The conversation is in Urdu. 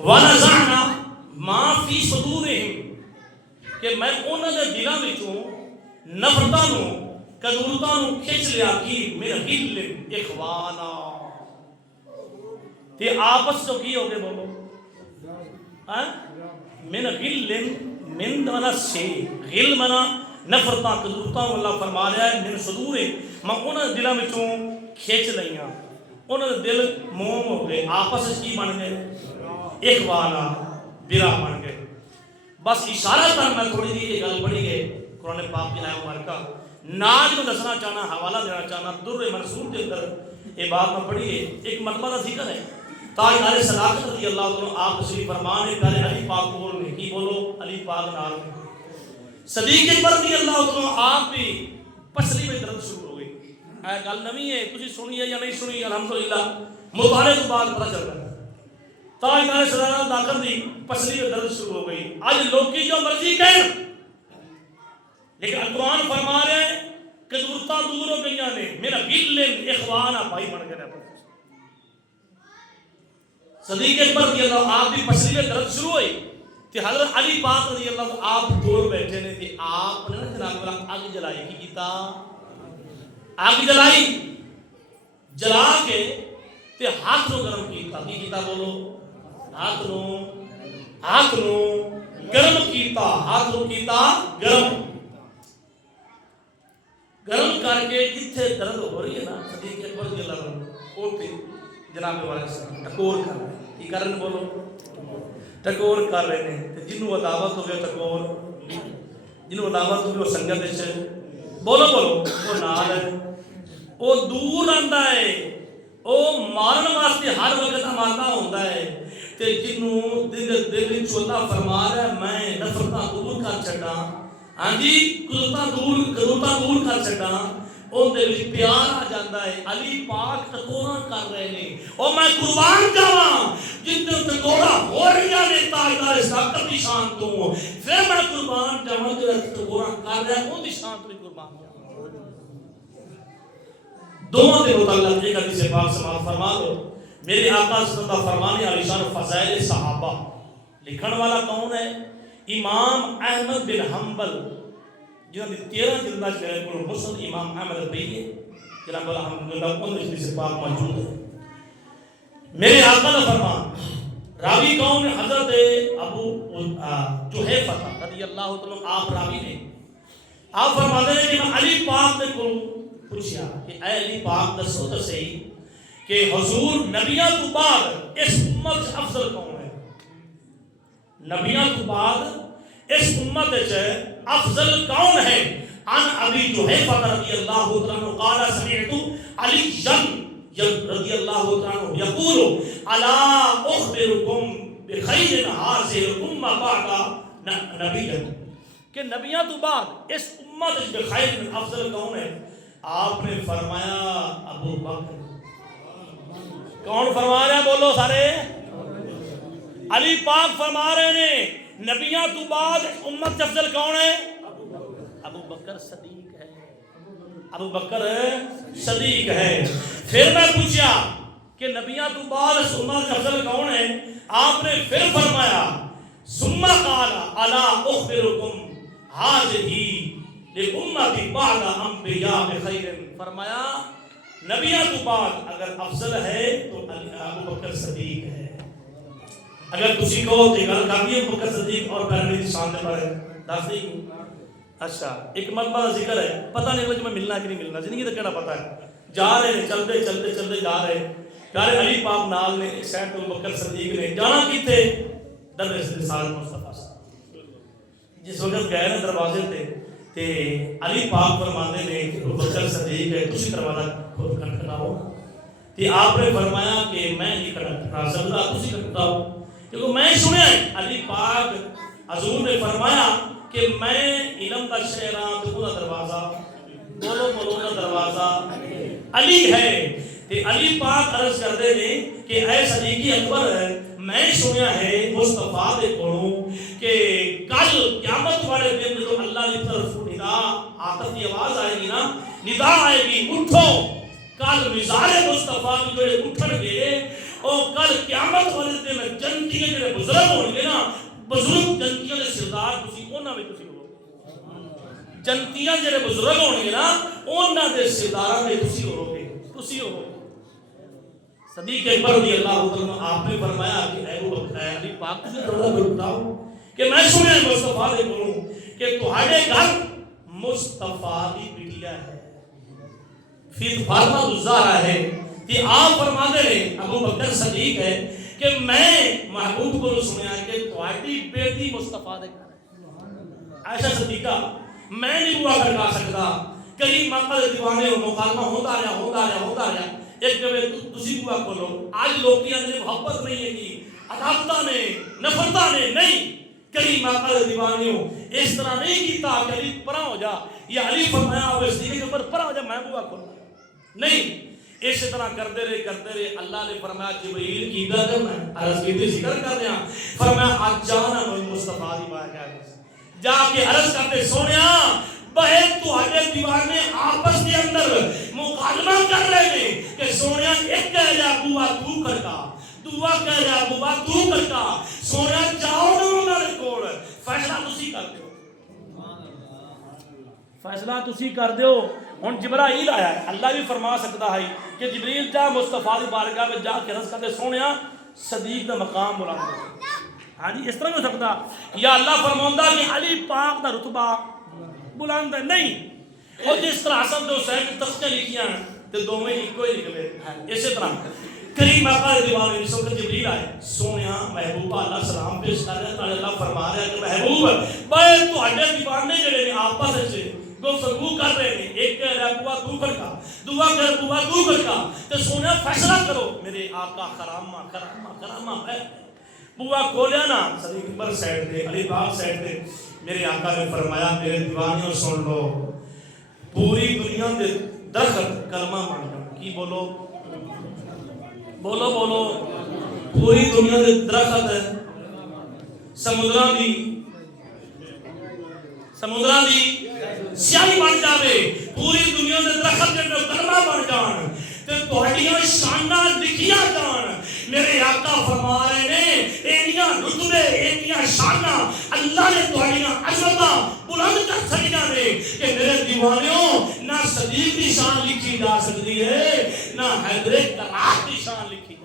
وَنَزَعْنَا مَا فِي صُدُورِهِمْ کہ میں انہوں نے دلوں وچوں نفرتاں نو کدورتاں نو کھچ لیا کی من غل اخوانا تے آپس تو کی ہو گئے بولو من غل من منا سے غل منا نفرتاں کدورتاں اللہ فرما رہا ہے من صدور میں انہوں نے دلوں وچوں کھچ لیاں انہوں نے دل موم ہو گئے آپس کی بن گئے اخوانا برا بن گئے بس اشارہ تر میں تھوڑی سی یہ گل پڑھی ہے قرآن پاک کی آیت مبارکہ ناج کو دسنا چاہنا حوالہ دینا چاہنا در منصور کے اندر یہ بات میں پڑھی ہے ایک مرتبہ کا ذکر ہے تاجدار صداقت رضی اللہ عنہ آپ تشریف فرمان ہے پہلے علی پاک بول نے کی بولو علی پاک نال صدیق اکبر رضی اللہ عنہ آپ بھی پسلی میں درد شروع ہو گئی گل نویں ہے تسی سنی ہے یا نہیں سنی الحمدللہ مطالعے کے بعد پتہ چل رہا ہے تاجدار صداقت دی پسلی میں درد شروع ہو گئی آج لوکی جو مرضی کہیں لیکن قرآن فرما رہے ہیں کہ دورتا دور ہو گئی نے میرا غل اخوانا بھائی بن گئے صدیق اکبر رضی اللہ آپ بھی پسلی میں درد شروع ہوئی کہ حضرت علی پاک رضی اللہ آپ دور بیٹھے نے کہ آپ نے جناب والا آگ جلائی کی کیتا آگ جلائی جلا کے تے ہاتھ نو گرم کیتا کی کیتا بولو ہاتھ نو گرم کیتا ہاتھ نو کیتا گرم کر کے جتھے درد ہو رہی ہے نا صدیق اکبر رضی اللہ عنہ اوتے جناب والے ٹکور کر رہے ہیں کی کر رہے ہیں بولو ٹکور کر رہے ہیں تے جنوں عداوت ہو گیا ٹکور جنوں عداوت ہو گیا وہ سنگت وچ بولو وہ نال ہے وہ دور آندا ہے وہ مارن واسطے ہر وقت آمادہ ہوندا ہے تے جنوں دل وچ اللہ فرما رہا ہے میں نفرتاں دور کر چھڈاں ہاں جی کدورتاں دور کر چھڈاں اون دے وچ پیار آ جاندا ہے علی پاک ٹکوراں کر رہے نے او میں قربان جاواں جتنے ٹکورا ہو رہی نے تاجدار صداقت دی شان تو پھر میں قربان جاواں جو ٹکوراں کر رہا ہے اون دی شان تو قربان جاواں دونوں کے متعلق ایک حدیث پاک سماعت فرما دو میرے آقا صلی اللہ علیہ وسلم فرمانے علی شان فضائل صحابہ لکھن والا کون ہے امام احمد بن حنبل جنہوں نے 13 جلدہ چلے کو مسند امام احمد پہ ہے جناب اللہ الحمدللہ ان حدیث پاک موجود ہے میرے آقا کا فرمان راوی کون ہے حضرت ابو جحیفہ رضی اللہ عنہ آپ راوی نے آپ فرماتے ہیں کہ میں علی پاک نے کو پوچھا کہ اے علی پاک دسو تو صحیح کہ حضور نبیوں تو بعد اس امت افضل کون ہے نبیوں تو بعد اس امت سے افضل کون ہے ان ابی جحیفہ رضی اللہ عنہ قال سمعت علی رضی اللہ عنہ یقول الا اخبرکم بخیر هذه الامه بعد نبیہ کہ نبیوں تو بعد اس امت سے بخیر افضل کون ہے آپ نے فرمایا ابو بکر کون فرما رہا ہے بولو سارے علی پاک فرما رہے ہیں نبیوں تو بعد امت افضل کون ہے ابو بکر صدیق ہے ابو بکر صدیق ہے پھر میں پوچھا کہ نبیوں تو بعد امت افضل کون ہے آپ نے پھر فرمایا ثم قال الا اخبركم هذه لامتی بعد انبیاء بخیر فرمایا نبیوں تو بعد اگر افضل ہے تو ابو بکر صدیق ہے اگر تسی کہو کہ گل کرنی ہے ابو بکر صدیق اور پہلے شان دے بارے دس دی اچھا ایک مرتبہ کا ذکر ہے پتہ نہیں کہ میں ملنا کہ نہیں ملنا زندگی کا کیڑا پتہ ہے جا رہے ہیں چلتے جا رہے علی پاک نال نے ایک سائڈ ابو بکر صدیق نے جانا کیتے درویش رسال مصطفیٰ جس وقت گئے نا دروازے تے علی پاک فرماتے ہیں کہ ابو بکر صدیق ہے تسی دروازہ کھول کھٹکھٹاؤ تے آپ نے فرمایا کہ میں نہیں کھٹکھٹا سکتا تسی کھٹکھٹاؤ کیونکہ میں سنیا ہے علی پاک حضور نے فرمایا کہ میں علم کا شہراں تو وہ دروازہ بولو نا دروازہ علی ہے تے علی پاک عرض کرتے ہیں کہ اے صدیق اکبر میں سنیا ہے مصطفیٰ دے کولوں کہ کل قیامت والے دن جو اللہ کی طرف ندا آتف کی آواز آئے گی نا ندا آئے گی اٹھو کل مزار مصطفیٰ جو اٹھن گے اور کل قیامت والے دن جنتی جڑے بزرگ ہون گے نا بزرگ جنتیاں دے سردار تسی انہاں وچ تسی ہو جنتیاں جڑے بزرگ ہون گے نا انہاں دے سرداراں دے تسی ہو صدیق اکبر رضی اللہ عنہ آپ نے فرمایا کہ اے علی پاک سے تھوڑا بتاؤ کہ میں سنیا مصطفیٰ دے کولوں کہ تہاڈے گھر مصطفیٰ دی بٹیا ہے پھر فاطمہ الزہرا ہے کہ آپ فرماتے ہیں ابو بکر صدیق ہے کہ میں محبوب کو سنیا کہ تہاڈی بیٹی مصطفیٰ دے گھر عائشہ صدیقہ میں نہیں ہوا کر سکتا کئی مقل دیوانے مکالمہ ہوتا رہا ایک جب تسی ہوا کھولو آج لوگیاں نے محبت نہیں ہے کی عداوتہ نے نفرتہ نے نہیں کئی مقل دیوانیوں اس طرح نہیں کیتا کہ علی پرا ہو جا یا علی فرمایا ہوئے صدیق کے اوپر پرا ہو جا میں ہوا کھولو نہیں اس طرح کرتے رہے اللہ نے فرمایا جبریل کی گل کرنا عرض کی ذکر کر رہا فرمایا آج جانا مصطفیٰ دی بات جا کے عرض کرتے سونیا بہے تہاڈے دیوانے آپس کے اندر مکالمہ کر رہے ہیں کہ سونیا ایک کہہ جا بوا تو کرکا دعا کہہ جا بوا تو کرکا سونیا جاؤ نا انہاں دے کول فیصلہ تسی کر دیو فیصلہ تسی کر دیو ہن جبرائیل آیا ہے اللہ بھی فرما سکتا ہے کہ جبریل جا مصطفیٰ دی بارگاہ میں جا کے عرض کرتے سونیا صدیق دا مقام بلند ہے ہاں جی اس طرح ہو سکتا یا اللہ فرماوندا کہ علی پاک دا رتبہ بلند ہے نہیں اور جس طرح حسن دو حسین تختیں لکھیاں تے دوویں اکو ہی نکلے اسی طرح کریم آقا دیوان میں سوکر جبریل آئے سونیا محبوبہ اللہ سلام پیش کر رہے ہیں اللہ فرما رہا ہے کہ محبوب بھائی تو ہڈے دیوانے جڑے نے آپس سے گفتگو کر رہے ہیں ایک کہہ رہا بوا تو کرکا دعا کر بوا تو کرکا تے سونیا فیصلہ کرو میرے آقا خرامہ ہے بوا کھولیا نا صدیق اکبر سائڈ دے علی پاک سائڈ دے میرے آقا نے فرمایا میرے دیوانیوں سن لو پوری دنیا دے درخت کلمہ بن جاؤ کی بولو پوری دنیا دے درخت ہے سمندران دی سیاہی بن جاوے پوری دنیا دے درخت جڑے کلمہ بن جان تے تہاڈیاں شاناں لکھیاں جان میرے آقا فرما رہے نے اینیاں رتبے اینیاں شاناں اللہ نے تہاڈیاں عظمتاں بلند کر چھڑیاں نے کہ میرے دیوانیوں نہ صدیق کی شان لکھی جا سکتی ہے نہ حیدر کرار کی شان لکھی